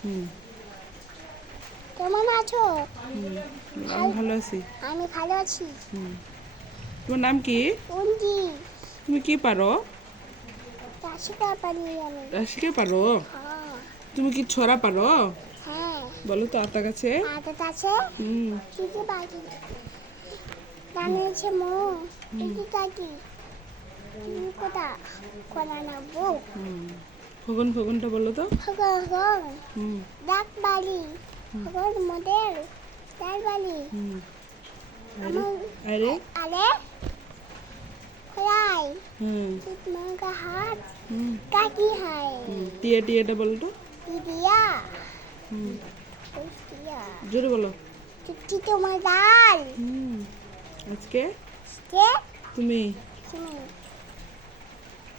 হুম। কেমন আছো? আমি ভালো আছি। আমি ভালো আছি। হুম। তোমার নাম কি? উন্দি তুমি কি পারো? রাশিকা পানি আমি। রাশিকে পারো? হ্যাঁ। তুমি কি ছড়া পারো? হ্যাঁ। বলো তো আতা গাছে। আদত আছে? হুম। কিছু বাকি নামে হচ্ছে মো ইটি কাকি কোথা কোনা নাবো হুম। ফগুন ফগুনটা বলো তো। হগং হগং হুম। ডাক বালি হগং মডেল ডাল বালি হুম। আরে আমার আরে আরে খোলাই হুম। চিত মঙ্গা হাত হুম। কাকি হাই হুম। টিয়া টিয়াটা বলো তো। দিদিয়া হুম। দিদিয়া জোরে বলো। চুটি তোমার ডাল হুম। আজকে কে তুমি তুমি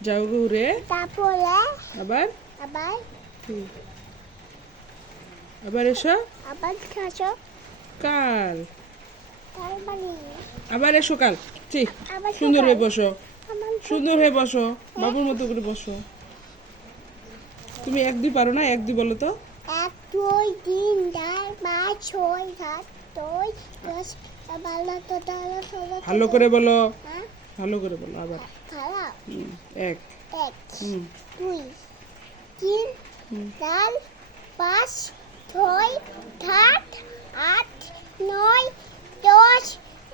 যাও ঘুরে তারপরে আবার আবার কি? আবার এসো আবার খাসো কাল। ডাল বালি আবার এসো কাল। ছি, আবার সুন্দর হয়ে সকাল। বসো। আমার সুন্দর হয়ে বসো। বাবুর মতো করে বসো। তুমি এক দুই পারো না? এক দুই বলো তো। 1 2 3 4 5 6 7 8 10 12 13 14 ভালো করে বলো। হ্যাঁ ভালো করে বলো আবার। খারাপ হুম। এক। 1 হুম। 2 3 হুম। 4 5 6 7 8 9 10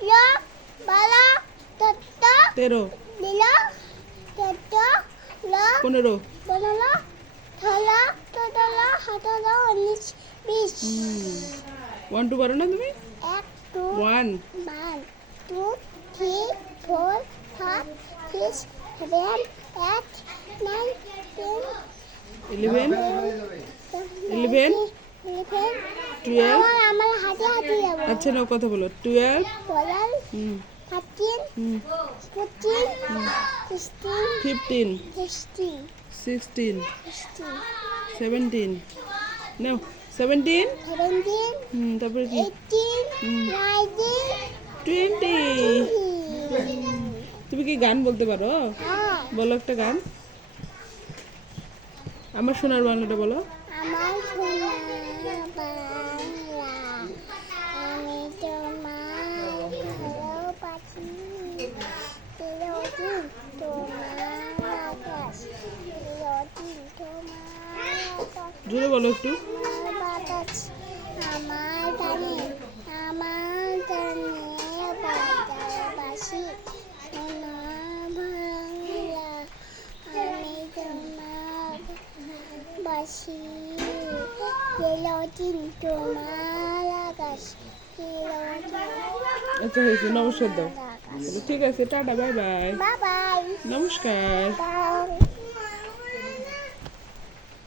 11 12 13 13 14 15 15 16 ষোলো 17 18 19 20 হুম। 1 2 পারো না তুমি? 1 2 1 1 2 3 4 5 6 7 8 9 10 11 11 12 আমার আমার হাতে হাতে যাবো আচ্ছা নাও কথা বলো 12 12 হুম 13 হুম 14 16 15 16 16 16 17 নাও 17 17 হুম তারপরে কি 18 19 20 তুমি কি গান বলতে পারো? হ্যাঁ বলো একটা গান। আমার সোনার বাংলাটা বলো। আমার সোনা বাংলা আমি তোমার ভালোবাসি চিরদিন তোমার আকাশ চিরদিন তোমার আকাশ জোরে বলো একটু। আমার বাতাস আমার গানে ভালোবাসি সোনা বাংলা আমি তোমার বাসি চিরদিন তোমার আকাশ চিরদিন আচ্ছা হয়েছে নমস্কার দাও। তোমার আকাশ ঠিক আছে tata bye bye bye bye নমস্কার। বাই